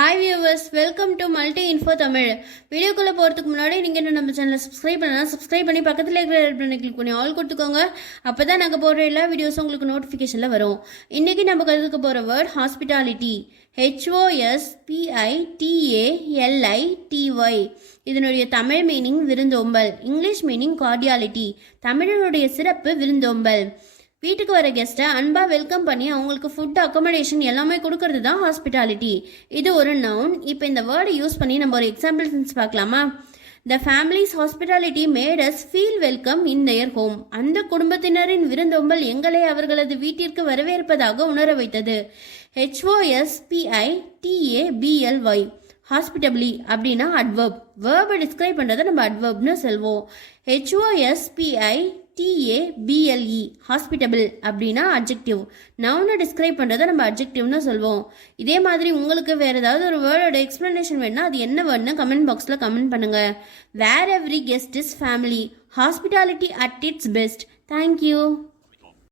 Hi viewers, welcome to multi info Tamil. வீடியோக்குள்ளே போகிறதுக்கு முன்னாடி நீங்கள் நம்ம சேனலை சப்ஸ்கிரைப் பண்ணி பக்கத்தில் இருக்கிற ரெட் பட்டனை கிளிக் பண்ணி ஆல் கொடுத்துக்கோங்க. அப்போ தான் நாங்கள் போடுற எல்லா வீடியோஸும் உங்களுக்கு நோட்டிஃபிகேஷனில் வரும். இன்றைக்கி நம்ம கற்றுக்க போகிற வேர்ட் ஹாஸ்பிட்டாலிட்டி. HOSPITALITY. இதனுடைய தமிழ் மீனிங் விருந்தோம்பல், இங்கிலீஷ் மீனிங் கார்டியாலிட்டி. தமிழனுடைய சிறப்பு விருந்தோம்பல். வீட்டுக்கு வர கெஸ்ட்டை அன்பாக வெல்கம் பண்ணி அவங்களுக்கு ஃபுட், அக்கமடேஷன் எல்லாமே கொடுக்கறது தான் ஹாஸ்பிட்டாலிட்டி. இது ஒரு நவுன். இப்போ இந்த வேர்டை யூஸ் பண்ணி நம்ம ஒரு எக்ஸாம்பிள் சென்ஸ் பார்க்கலாமா? The family's hospitality made us feel welcome in their home. அந்த குடும்பத்தினரின் விருந்தோம்பல் எங்களை அவர்களது வீட்டிற்கு வரவேற்பதாக உணர வைத்தது. HOSPITABLY. ஹாஸ்பிட்டபிளி அப்படின்னா அட்வர்ப். வேர்பை டிஸ்கிரைப் பண்ணுறதை நம்ம அட்வர்ப்னு சொல்வோம். HOSPITABLE. ஹாஸ்பிட்டபிள் அப்படின்னா அட்ஜெக்டிவ். நவுனை டிஸ்கிரைப் பண்ணுறதை நம்ம அட்ஜெக்டிவ்னு சொல்வோம். இதே மாதிரி உங்களுக்கு வேறு ஏதாவது ஒரு வேர்டோட எக்ஸ்ப்ளனேஷன் வேணுன்னா அது என்ன வேர்டுன்னு கமெண்ட் பாக்ஸில் கமெண்ட் பண்ணுங்கள். Where every guest is family. Hospitality at its best. Thank you.